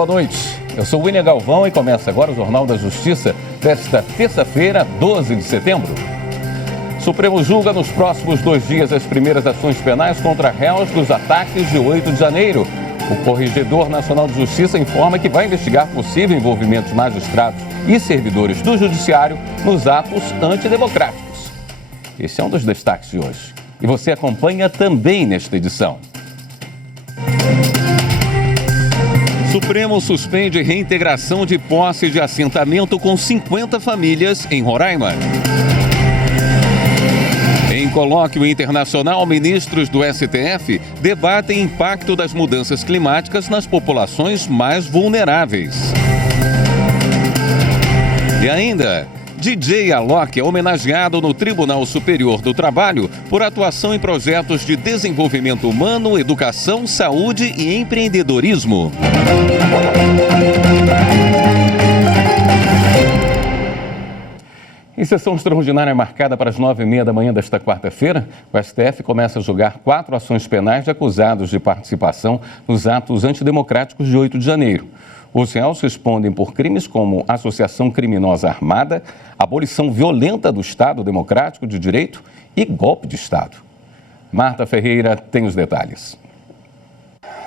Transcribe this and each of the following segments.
boa noite. Eu sou William Galvão e começa agora o Jornal da Justiça desta terça-feira, 12 de setembro. O Supremo julga nos próximos 2 dias as primeiras ações penais contra réus dos ataques de 8 de janeiro. O Corregedor Nacional de Justiça informa que vai investigar possível envolvimento de magistrados e servidores do Judiciário nos atos antidemocráticos. Esse é um dos destaques de hoje. E você acompanha também nesta edição. Supremo suspende reintegração de posse de assentamento com 50 famílias em Roraima. Em colóquio internacional, ministros do STF debatem impacto das mudanças climáticas nas populações mais vulneráveis. E ainda, DJ Alok é homenageado no Tribunal Superior do Trabalho por atuação em projetos de desenvolvimento humano, educação, saúde e empreendedorismo. Em sessão extraordinária marcada para as 9h30 da manhã desta quarta-feira, o STF começa a julgar 4 ações penais de acusados de participação nos atos antidemocráticos de 8 de janeiro. Os réus respondem por crimes como associação criminosa armada, abolição violenta do Estado Democrático de Direito e golpe de Estado. Marta Ferreira tem os detalhes.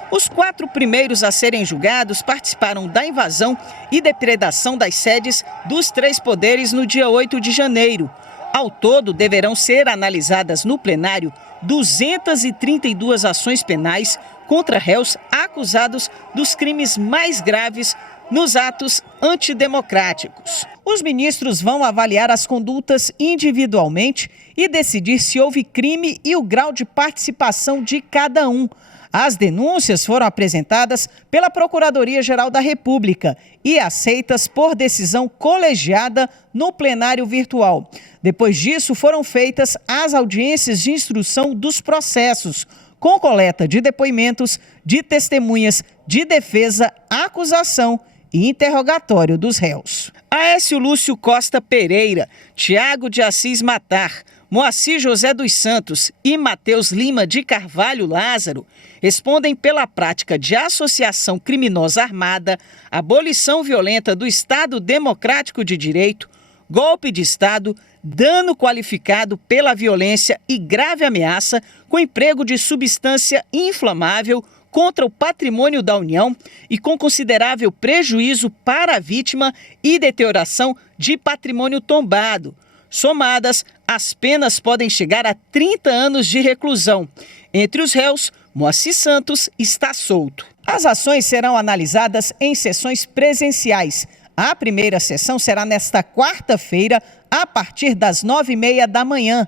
Os 4 primeiros a serem julgados participaram da invasão e depredação das sedes dos 3 poderes no dia 8 de janeiro. Ao todo, deverão ser analisadas no plenário 232 ações penais contra réus acusados dos crimes mais graves nos atos antidemocráticos. Os ministros vão avaliar as condutas individualmente e decidir se houve crime e o grau de participação de cada um. As denúncias foram apresentadas pela Procuradoria-Geral da República e aceitas por decisão colegiada no plenário virtual. Depois disso, foram feitas as audiências de instrução dos processos, com coleta de depoimentos, de testemunhas, de defesa, acusação e interrogatório dos réus. Aécio Lúcio Costa Pereira, Tiago de Assis Matar, Moacir José dos Santos e Matheus Lima de Carvalho Lázaro respondem pela prática de associação criminosa armada, abolição violenta do Estado Democrático de Direito, golpe de Estado, dano qualificado pela violência e grave ameaça com emprego de substância inflamável contra o patrimônio da União e com considerável prejuízo para a vítima e deterioração de patrimônio tombado. Somadas, as penas podem chegar a 30 anos de reclusão. Entre os réus, Moacir Santos está solto. As ações serão analisadas em sessões presenciais. A primeira sessão será nesta quarta-feira, a partir das 9h30 da manhã.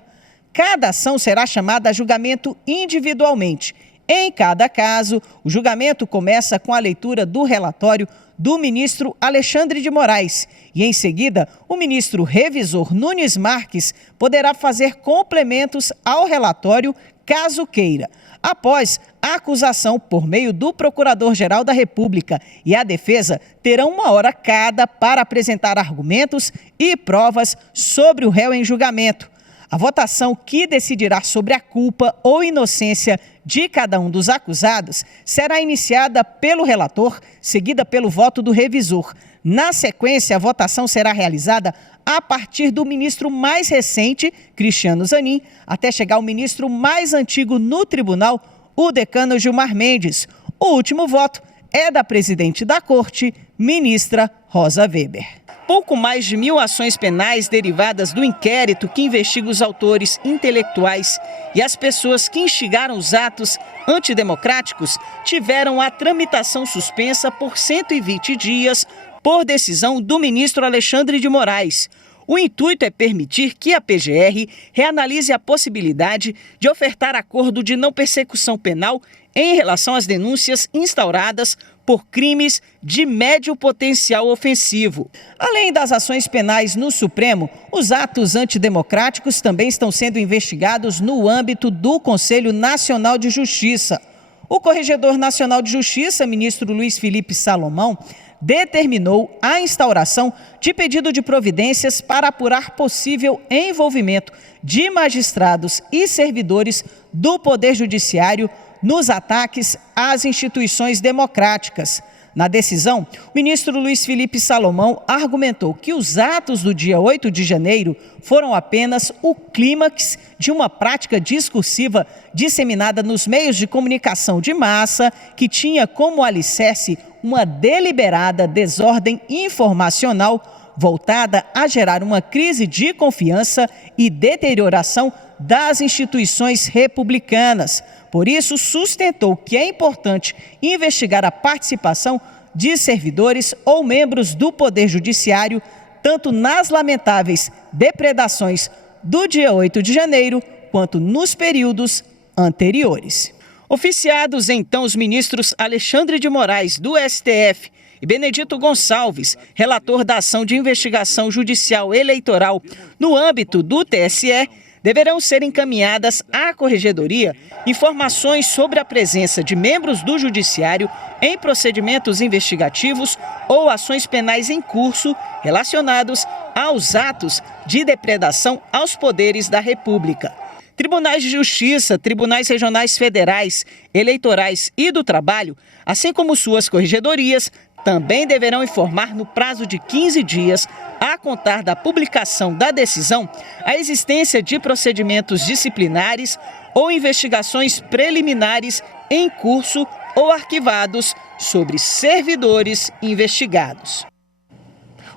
Cada ação será chamada a julgamento individualmente. Em cada caso, o julgamento começa com a leitura do relatório do ministro Alexandre de Moraes e, em seguida, o ministro revisor Nunes Marques poderá fazer complementos ao relatório, caso queira. Após, a acusação, por meio do Procurador-Geral da República e a defesa, terão 1 hora cada para apresentar argumentos e provas sobre o réu em julgamento. A votação que decidirá sobre a culpa ou inocência de cada um dos acusados será iniciada pelo relator, seguida pelo voto do revisor. Na sequência, a votação será realizada a partir do ministro mais recente, Cristiano Zanin, até chegar ao ministro mais antigo no tribunal, o decano Gilmar Mendes. O último voto é da presidente da Corte, ministra Rosa Weber. Pouco mais de 1.000 ações penais derivadas do inquérito que investiga os autores intelectuais e as pessoas que instigaram os atos antidemocráticos tiveram a tramitação suspensa por 120 dias por decisão do ministro Alexandre de Moraes. O intuito é permitir que a PGR reanalise a possibilidade de ofertar acordo de não persecução penal em relação às denúncias instauradas por crimes de médio potencial ofensivo. Além das ações penais no Supremo, os atos antidemocráticos também estão sendo investigados no âmbito do Conselho Nacional de Justiça. O Corregedor Nacional de Justiça, ministro Luiz Felipe Salomão, determinou a instauração de pedido de providências para apurar possível envolvimento de magistrados e servidores do Poder Judiciário nos ataques às instituições democráticas. Na decisão, o ministro Luiz Felipe Salomão argumentou que os atos do dia 8 de janeiro foram apenas o clímax de uma prática discursiva disseminada nos meios de comunicação de massa que tinha como alicerce uma deliberada desordem informacional voltada a gerar uma crise de confiança e deterioração das instituições republicanas. Por isso, sustentou que é importante investigar a participação de servidores ou membros do Poder Judiciário, tanto nas lamentáveis depredações do dia 8 de janeiro, quanto nos períodos anteriores. Oficiados, então, os ministros Alexandre de Moraes, do STF, e Benedito Gonçalves, relator da ação de investigação judicial eleitoral no âmbito do TSE, deverão ser encaminhadas à Corregedoria informações sobre a presença de membros do Judiciário em procedimentos investigativos ou ações penais em curso relacionados aos atos de depredação aos poderes da República. Tribunais de Justiça, tribunais regionais federais, eleitorais e do trabalho, assim como suas corregedorias, também deverão informar no prazo de 15 dias, a contar da publicação da decisão, a existência de procedimentos disciplinares ou investigações preliminares em curso ou arquivados sobre servidores investigados.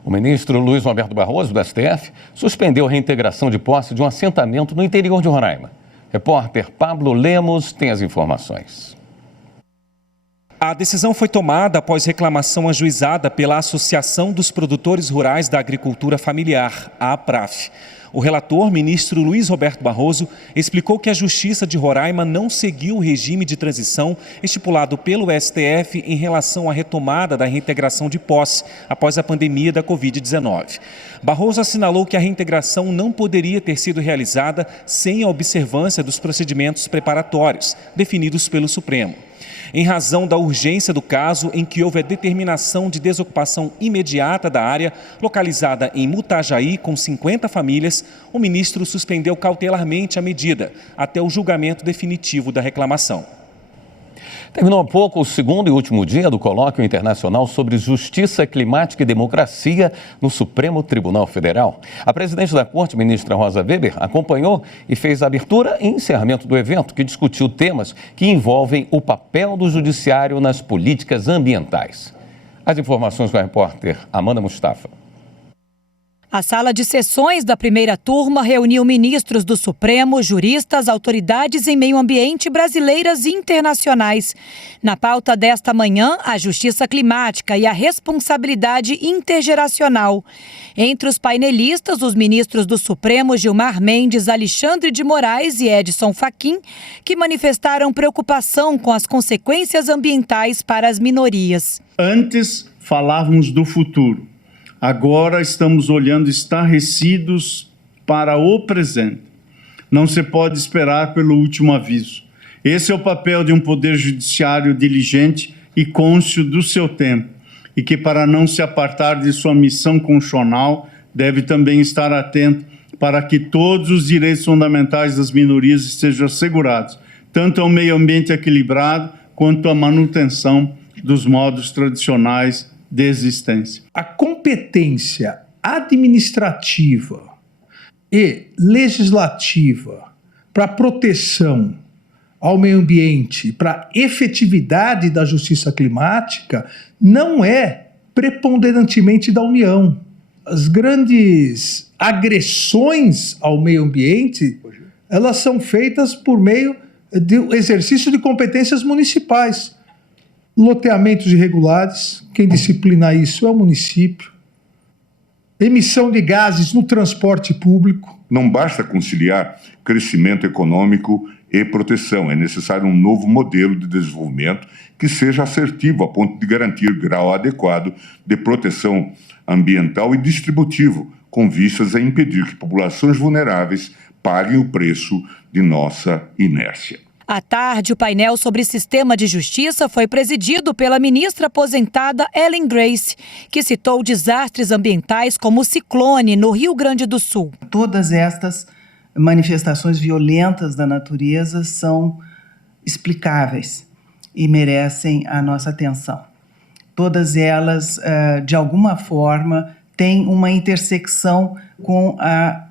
O ministro Luiz Roberto Barroso, do STF, suspendeu a reintegração de posse de um assentamento no interior de Roraima. Repórter Pablo Lemos tem as informações. A decisão foi tomada após reclamação ajuizada pela Associação dos Produtores Rurais da Agricultura Familiar, a APRAF. O relator, ministro Luiz Roberto Barroso, explicou que a Justiça de Roraima não seguiu o regime de transição estipulado pelo STF em relação à retomada da reintegração de posse após a pandemia da Covid-19. Barroso assinalou que a reintegração não poderia ter sido realizada sem a observância dos procedimentos preparatórios definidos pelo Supremo. Em razão da urgência do caso, em que houve a determinação de desocupação imediata da área, localizada em Mutajaí, com 50 famílias, o ministro suspendeu cautelarmente a medida, até o julgamento definitivo da reclamação. Terminou há pouco o segundo e último dia do Colóquio Internacional sobre Justiça Climática e Democracia no Supremo Tribunal Federal. A presidente da Corte, ministra Rosa Weber, acompanhou e fez a abertura e encerramento do evento, que discutiu temas que envolvem o papel do judiciário nas políticas ambientais. As informações com a repórter Amanda Mustafa. A sala de sessões da primeira turma reuniu ministros do Supremo, juristas, autoridades em meio ambiente brasileiras e internacionais. Na pauta desta manhã, a justiça climática e a responsabilidade intergeracional. Entre os painelistas, os ministros do Supremo Gilmar Mendes, Alexandre de Moraes e Edson Fachin, que manifestaram preocupação com as consequências ambientais para as minorias. Antes falávamos do futuro. Agora estamos olhando estarrecidos para o presente. Não se pode esperar pelo último aviso. Esse é o papel de um poder judiciário diligente e cônscio do seu tempo, e que, para não se apartar de sua missão constitucional, deve também estar atento para que todos os direitos fundamentais das minorias estejam assegurados, tanto ao meio ambiente equilibrado, quanto à manutenção dos modos tradicionais de existência. A competência administrativa e legislativa para proteção ao meio ambiente, para efetividade da justiça climática, não é preponderantemente da União. As grandes agressões ao meio ambiente, elas são feitas por meio do exercício de competências municipais. Loteamentos irregulares, quem disciplina isso é o município. Emissão de gases no transporte público. Não basta conciliar crescimento econômico e proteção. É necessário um novo modelo de desenvolvimento que seja assertivo a ponto de garantir grau adequado de proteção ambiental e distributivo, com vistas a impedir que populações vulneráveis paguem o preço de nossa inércia. À tarde, o painel sobre sistema de justiça foi presidido pela ministra aposentada Ellen Grace, que citou desastres ambientais como o ciclone no Rio Grande do Sul. Todas estas manifestações violentas da natureza são explicáveis e merecem a nossa atenção. todas elas, de alguma forma, têm uma intersecção com a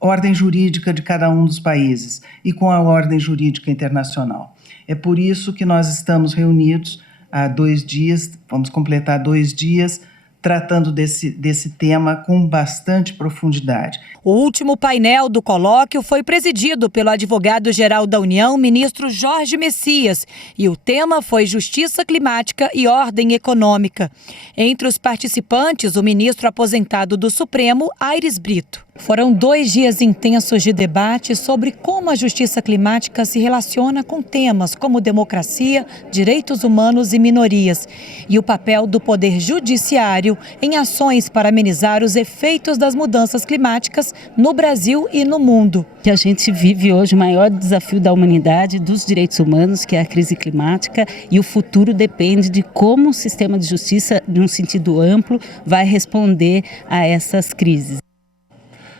ordem jurídica de cada um dos países e com a ordem jurídica internacional. É por isso que nós estamos reunidos há 2 dias, vamos completar 2 dias, tratando desse tema com bastante profundidade. O último painel do colóquio foi presidido pelo advogado-geral da União, ministro Jorge Messias, e o tema foi Justiça Climática e Ordem Econômica. Entre os participantes, o ministro aposentado do Supremo, Aires Brito. Foram 2 dias intensos de debate sobre como a justiça climática se relaciona com temas como democracia, direitos humanos e minorias, e o papel do poder judiciário em ações para amenizar os efeitos das mudanças climáticas no Brasil e no mundo. A gente vive hoje o maior desafio da humanidade, dos direitos humanos, que é a crise climática, e o futuro depende de como o sistema de justiça, de um sentido amplo, vai responder a essas crises.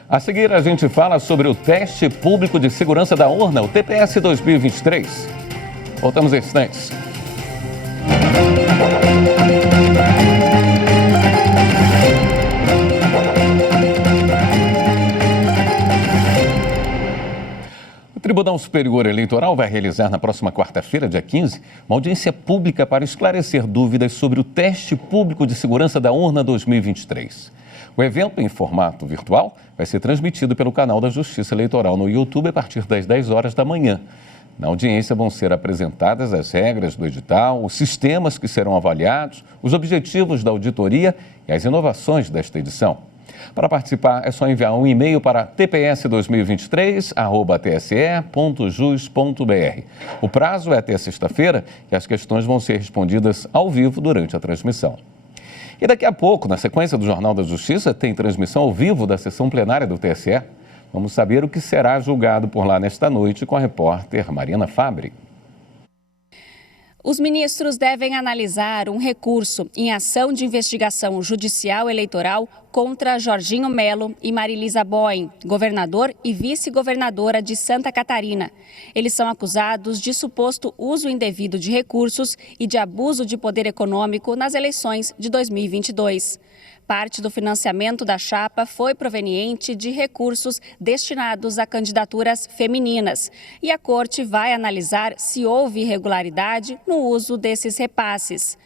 A seguir, a gente fala sobre o Teste Público de Segurança da Urna, o TPS 2023. Voltamos em instantes. O Tribunal Superior Eleitoral vai realizar na próxima quarta-feira, dia 15, uma audiência pública para esclarecer dúvidas sobre o Teste Público de Segurança da Urna 2023. O evento, em formato virtual, vai ser transmitido pelo canal da Justiça Eleitoral no YouTube a partir das 10 horas da manhã. Na audiência vão ser apresentadas as regras do edital, os sistemas que serão avaliados, os objetivos da auditoria e as inovações desta edição. Para participar, é só enviar um e-mail para tps2023@tse.jus.br. O prazo é até sexta-feira e as questões vão ser respondidas ao vivo durante a transmissão. E daqui a pouco, na sequência do Jornal da Justiça, tem transmissão ao vivo da sessão plenária do TSE. Vamos saber o que será julgado por lá nesta noite com a repórter Marina Fabre. Os ministros devem analisar um recurso em ação de investigação judicial eleitoral contra Jorginho Melo e Marilisa Boen, governador e vice-governadora de Santa Catarina. Eles são acusados de suposto uso indevido de recursos e de abuso de poder econômico nas eleições de 2022. Parte do financiamento da chapa foi proveniente de recursos destinados a candidaturas femininas. E a Corte vai analisar se houve irregularidade no uso desses repasses.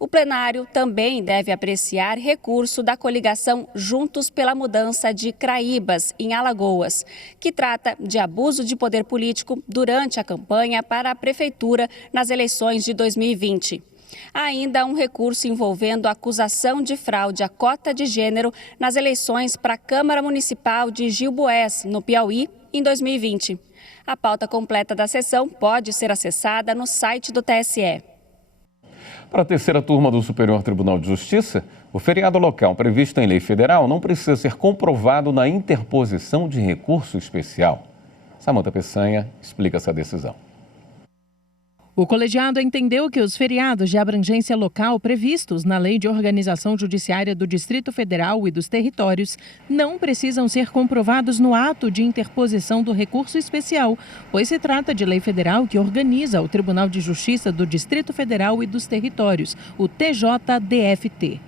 O plenário também deve apreciar recurso da coligação Juntos pela Mudança de Craíbas, em Alagoas, que trata de abuso de poder político durante a campanha para a prefeitura nas eleições de 2020. Há ainda um recurso envolvendo a acusação de fraude à cota de gênero nas eleições para a Câmara Municipal de Gilboés, no Piauí, em 2020. A pauta completa da sessão pode ser acessada no site do TSE. Para a terceira turma do Superior Tribunal de Justiça, o feriado local previsto em lei federal não precisa ser comprovado na interposição de recurso especial. Samanta Peçanha explica essa decisão. O colegiado entendeu que os feriados de abrangência local previstos na Lei de Organização Judiciária do Distrito Federal e dos Territórios não precisam ser comprovados no ato de interposição do recurso especial, pois se trata de lei federal que organiza o Tribunal de Justiça do Distrito Federal e dos Territórios, o TJDFT.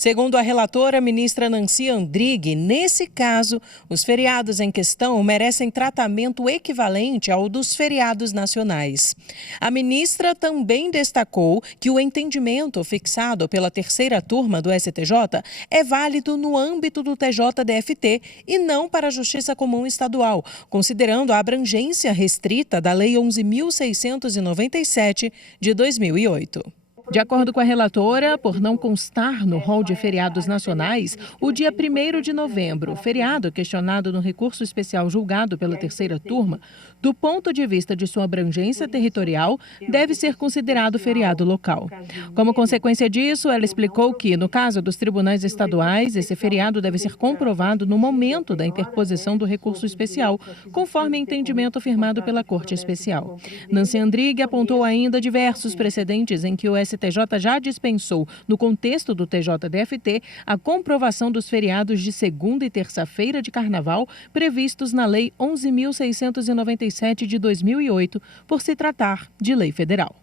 Segundo a relatora, ministra Nancy Andrighi, nesse caso, os feriados em questão merecem tratamento equivalente ao dos feriados nacionais. A ministra também destacou que o entendimento fixado pela terceira turma do STJ é válido no âmbito do TJDFT e não para a Justiça Comum Estadual, considerando a abrangência restrita da Lei 11.697 de 2008. De acordo com a relatora, por não constar no rol de feriados nacionais, o dia 1º de novembro, feriado questionado no recurso especial julgado pela terceira turma, do ponto de vista de sua abrangência territorial, deve ser considerado feriado local. Como consequência disso, ela explicou que, no caso dos tribunais estaduais, esse feriado deve ser comprovado no momento da interposição do recurso especial, conforme entendimento firmado pela Corte Especial. Nancy Andrighi apontou ainda diversos precedentes em que o STJ já dispensou, no contexto do TJDFT, a comprovação dos feriados de segunda e terça-feira de carnaval previstos na Lei 11.697 de 2008, por se tratar de lei federal.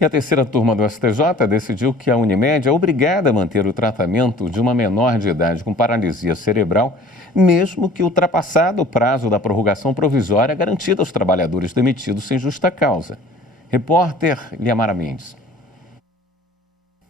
E a terceira turma do STJ decidiu que a Unimed é obrigada a manter o tratamento de uma menor de idade com paralisia cerebral, mesmo que ultrapassado o prazo da prorrogação provisória garantida aos trabalhadores demitidos sem justa causa. Repórter Liamara Mendes.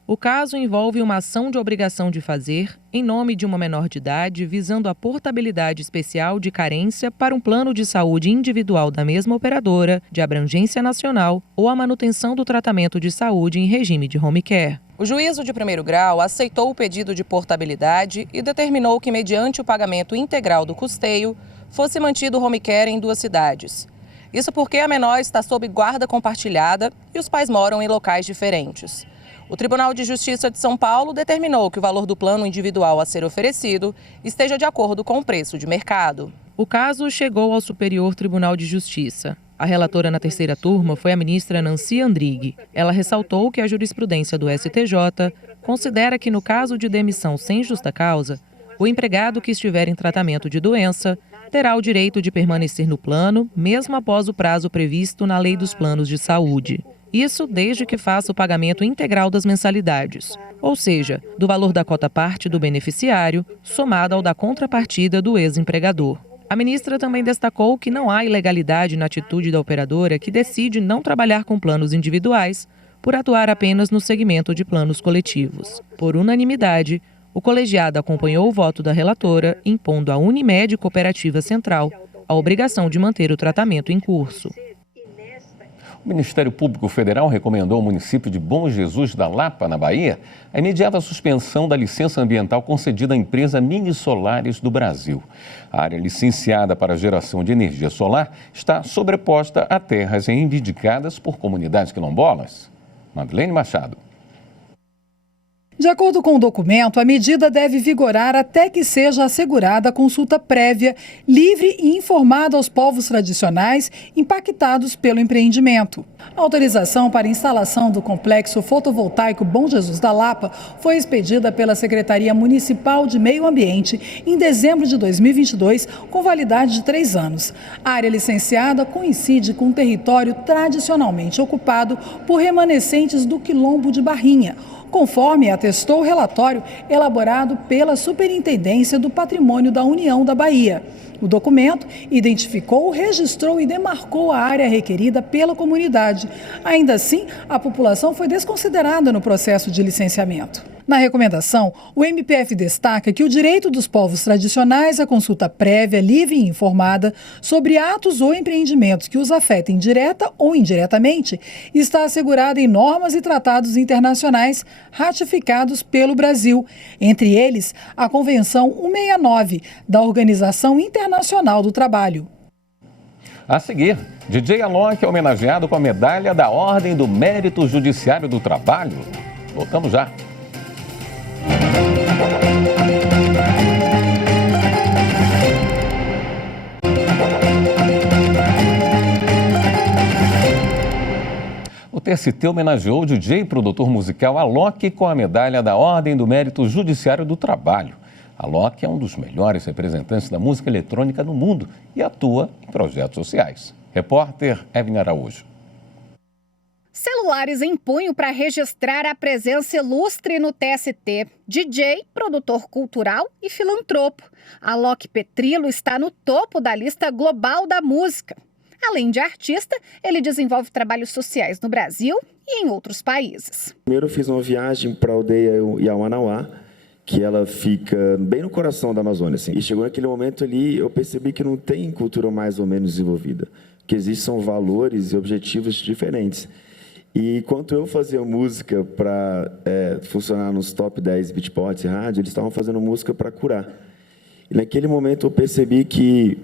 O caso envolve uma ação de obrigação de fazer, em nome de uma menor de idade, visando a portabilidade especial de carência para um plano de saúde individual da mesma operadora, de abrangência nacional, ou a manutenção do tratamento de saúde em regime de home care. O juízo de primeiro grau aceitou o pedido de portabilidade e determinou que, mediante o pagamento integral do custeio, fosse mantido o home care em 2 cidades. Isso porque a menor está sob guarda compartilhada e os pais moram em locais diferentes. O Tribunal de Justiça de São Paulo determinou que o valor do plano individual a ser oferecido esteja de acordo com o preço de mercado. O caso chegou ao Superior Tribunal de Justiça. A relatora na terceira turma foi a ministra Nancy Andrighi. Ela ressaltou que a jurisprudência do STJ considera que, no caso de demissão sem justa causa, o empregado que estiver em tratamento de doença terá o direito de permanecer no plano, mesmo após o prazo previsto na Lei dos Planos de Saúde. Isso desde que faça o pagamento integral das mensalidades, ou seja, do valor da cota-parte do beneficiário, somado ao da contrapartida do ex-empregador. A ministra também destacou que não há ilegalidade na atitude da operadora que decide não trabalhar com planos individuais, por atuar apenas no segmento de planos coletivos. Por unanimidade, o colegiado acompanhou o voto da relatora, impondo à Unimed Cooperativa Central a obrigação de manter o tratamento em curso. O Ministério Público Federal recomendou ao município de Bom Jesus da Lapa, na Bahia, a imediata suspensão da licença ambiental concedida à empresa Mini Solares do Brasil. A área licenciada para a geração de energia solar está sobreposta a terras reivindicadas por comunidades quilombolas. Madeleine Machado. De acordo com o documento, a medida deve vigorar até que seja assegurada a consulta prévia, livre e informada aos povos tradicionais impactados pelo empreendimento. A autorização para a instalação do complexo fotovoltaico Bom Jesus da Lapa foi expedida pela Secretaria Municipal de Meio Ambiente em dezembro de 2022, com validade de 3 anos. A área licenciada coincide com um território tradicionalmente ocupado por remanescentes do Quilombo de Barrinha, conforme atestou o relatório elaborado pela Superintendência do Patrimônio da União da Bahia. O documento identificou, registrou e demarcou a área requerida pela comunidade. Ainda assim, a população foi desconsiderada no processo de licenciamento. Na recomendação, o MPF destaca que o direito dos povos tradicionais à consulta prévia, livre e informada sobre atos ou empreendimentos que os afetem direta ou indiretamente está assegurado em normas e tratados internacionais ratificados pelo Brasil, entre eles a Convenção 169 da Organização Internacional do Trabalho. A seguir, DJ Alok é homenageado com a medalha da Ordem do Mérito Judiciário do Trabalho. Voltamos já. O TST homenageou o DJ e produtor musical Alok com a medalha da Ordem do Mérito Judiciário do Trabalho. Alok é um dos melhores representantes da música eletrônica no mundo e atua em projetos sociais. Repórter Evelyn Araújo. Celulares em punho para registrar a presença ilustre no TST. DJ, produtor cultural e filantropo. Alok Petrillo está no topo da lista global da música. Além de artista, ele desenvolve trabalhos sociais no Brasil e em outros países. Primeiro eu fiz uma viagem para a aldeia Yawanawá, que ela fica bem no coração da Amazônia. Assim. E chegou naquele momento ali, eu percebi que não tem cultura mais ou menos desenvolvida. O que existem são valores e objetivos diferentes. E enquanto eu fazia música para funcionar nos top 10 beatports e rádio, eles estavam fazendo música para curar. E naquele momento eu percebi que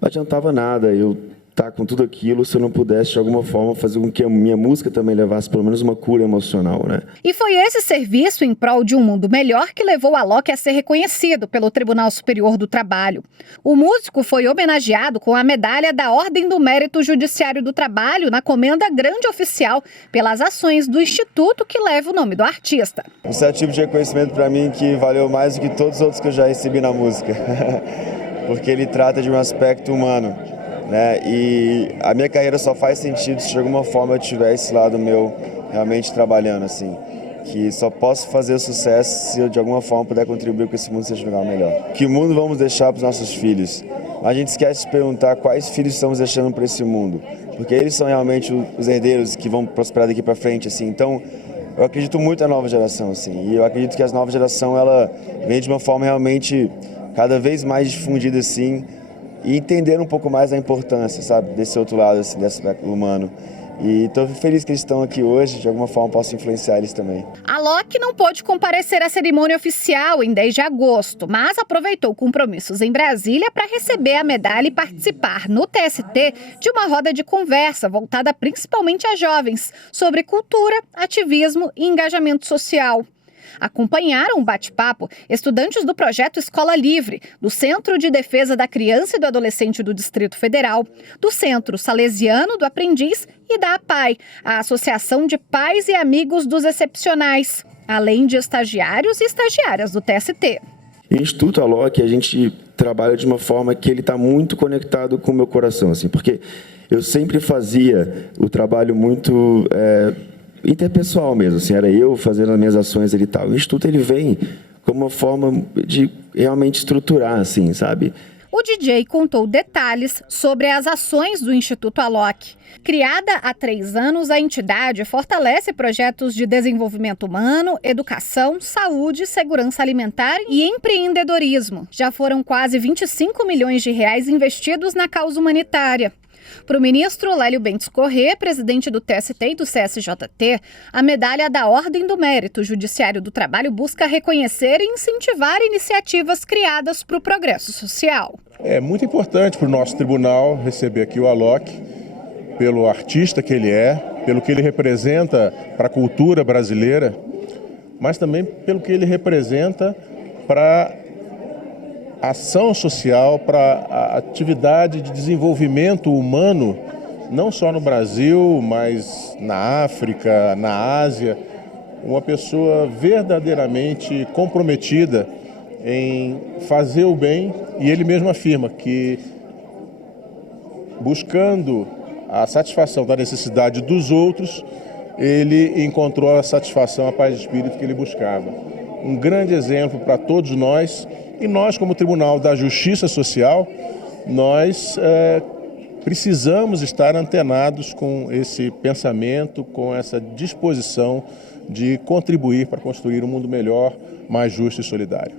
não adiantava nada eu estar com tudo aquilo se eu não pudesse, de alguma forma, fazer com que a minha música também levasse pelo menos uma cura emocional, né? E foi esse serviço em prol de um mundo melhor que levou Alok a ser reconhecido pelo Tribunal Superior do Trabalho. O músico foi homenageado com a medalha da Ordem do Mérito Judiciário do Trabalho na Comenda Grande Oficial pelas ações do instituto que leva o nome do artista. Esse é o tipo de reconhecimento para mim que valeu mais do que todos os outros que eu já recebi na música, porque ele trata de um aspecto humano. né? E a minha carreira só faz sentido se de alguma forma eu tiver esse lado meu realmente trabalhando, assim. Que só posso fazer sucesso se eu de alguma forma puder contribuir para que esse mundo seja um lugar melhor. Que mundo vamos deixar para os nossos filhos? A gente esquece de perguntar quais filhos estamos deixando para esse mundo, porque eles são realmente os herdeiros que vão prosperar daqui para frente, assim. Então, eu acredito muito na nova geração, assim, e eu acredito que a nova geração, ela vem de uma forma realmente cada vez mais difundida, assim, e entender um pouco mais a importância, sabe, desse outro lado, assim, desse humano. E estou feliz que eles estão aqui hoje, de alguma forma posso influenciar eles também. Alok não pôde comparecer à cerimônia oficial em 10 de agosto, mas aproveitou compromissos em Brasília para receber a medalha e participar no TST de uma roda de conversa voltada principalmente a jovens sobre cultura, ativismo e engajamento social. Acompanharam o bate-papo estudantes do projeto Escola Livre, do Centro de Defesa da Criança e do Adolescente do Distrito Federal, do Centro Salesiano do Aprendiz e da APAI, a Associação de Pais e Amigos dos Excepcionais, além de estagiários e estagiárias do TST. No Instituto Alok, a gente trabalha de uma forma que ele está muito conectado com o meu coração, assim, porque eu sempre fazia o trabalho muito interpessoal mesmo, assim, era eu fazendo as minhas ações ali e tal. O Instituto, ele vem como uma forma de realmente estruturar, assim, sabe? O DJ contou detalhes sobre as ações do Instituto Alok. Criada há 3 anos, a entidade fortalece projetos de desenvolvimento humano, educação, saúde, segurança alimentar e empreendedorismo. Já foram quase 25 milhões de reais investidos na causa humanitária. Para o ministro Lélio Bentes Corrêa, presidente do TST e do CSJT, a medalha da Ordem do Mérito Judiciário do Trabalho busca reconhecer e incentivar iniciativas criadas para o progresso social. É muito importante para o nosso tribunal receber aqui o Alok, pelo artista que ele é, pelo que ele representa para a cultura brasileira, mas também pelo que ele representa para ação social, para a atividade de desenvolvimento humano, não só no Brasil, mas na África, na Ásia. Uma pessoa verdadeiramente comprometida em fazer o bem, e ele mesmo afirma que, buscando a satisfação da necessidade dos outros, ele encontrou a satisfação, a paz de espírito que ele buscava. Um grande exemplo para todos nós. E nós, como Tribunal da Justiça Social, nós precisamos estar antenados com esse pensamento, com essa disposição de contribuir para construir um mundo melhor, mais justo e solidário.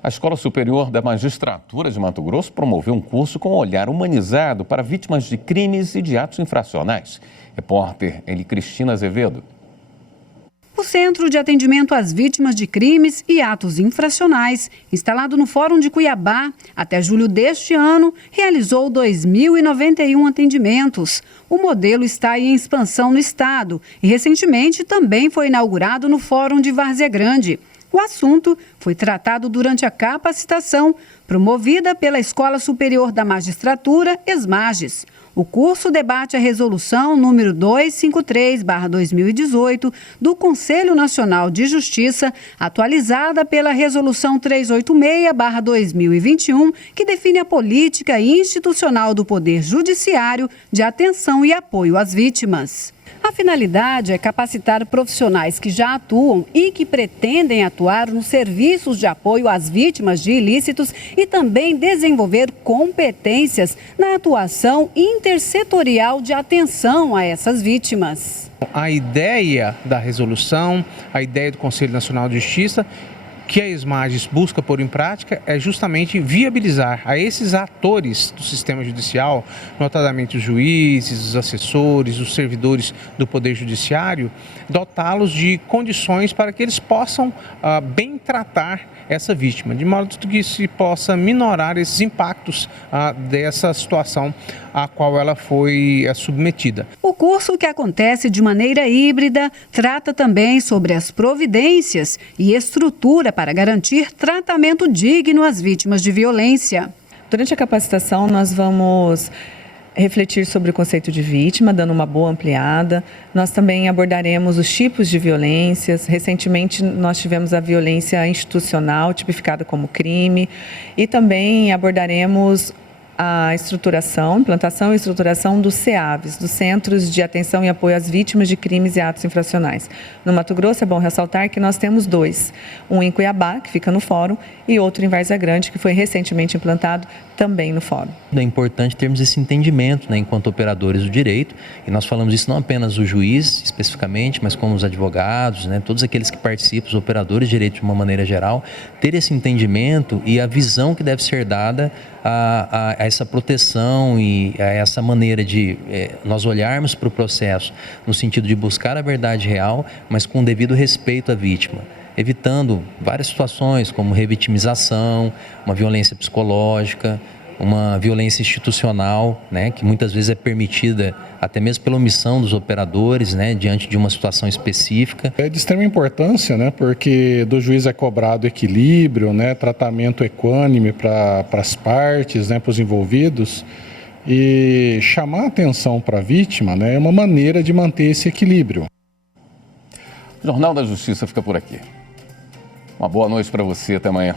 A Escola Superior da Magistratura de Mato Grosso promoveu um curso com olhar humanizado para vítimas de crimes e de atos infracionais. Repórter Eli Cristina Azevedo. O Centro de Atendimento às Vítimas de Crimes e Atos Infracionais, instalado no Fórum de Cuiabá, até julho deste ano, realizou 2.091 atendimentos. O modelo está em expansão no estado e, recentemente, também foi inaugurado no Fórum de Várzea Grande. O assunto foi tratado durante a capacitação promovida pela Escola Superior da Magistratura, ESMAGES. O curso debate a resolução número 253/2018 do Conselho Nacional de Justiça, atualizada pela resolução 386/2021, que define a política institucional do Poder Judiciário de atenção e apoio às vítimas. A finalidade é capacitar profissionais que já atuam e que pretendem atuar nos serviços de apoio às vítimas de ilícitos e também desenvolver competências na atuação intersetorial de atenção a essas vítimas. A ideia da resolução, a ideia do Conselho Nacional de Justiça, que a ESMAGES busca pôr em prática, é justamente viabilizar a esses atores do sistema judicial, notadamente os juízes, os assessores, os servidores do Poder Judiciário, dotá-los de condições para que eles possam bem tratar essa vítima, de modo que se possa minorar esses impactos dessa situação a qual ela foi submetida. O curso, que acontece de maneira híbrida, trata também sobre as providências e estrutura para garantir tratamento digno às vítimas de violência. Durante a capacitação, nós vamos refletir sobre o conceito de vítima, dando uma boa ampliada. Nós também abordaremos os tipos de violências. Recentemente, nós tivemos a violência institucional, tipificada como crime, e também abordaremos a implantação e estruturação dos CEAVs, dos Centros de Atenção e Apoio às Vítimas de Crimes e Atos Infracionais. No Mato Grosso, é bom ressaltar que nós temos 2, um em Cuiabá, que fica no Fórum, e outro em Várzea Grande, que foi recentemente implantado também no Fórum. É importante termos esse entendimento, né, enquanto operadores do direito, e nós falamos isso não apenas o juiz, especificamente, mas como os advogados, né, todos aqueles que participam, os operadores de direito de uma maneira geral, ter esse entendimento e a visão que deve ser dada a essa proteção e a essa maneira de nós olharmos para o processo no sentido de buscar a verdade real, mas com o devido respeito à vítima, evitando várias situações como revitimização, uma violência psicológica, uma violência institucional, né, que muitas vezes é permitida até mesmo pela omissão dos operadores, né, diante de uma situação específica. É de extrema importância, né, porque do juiz é cobrado equilíbrio, né, tratamento equânime para as partes, né, para os envolvidos, e chamar atenção para a vítima, né, é uma maneira de manter esse equilíbrio. O Jornal da Justiça fica por aqui. Uma boa noite para você, até amanhã.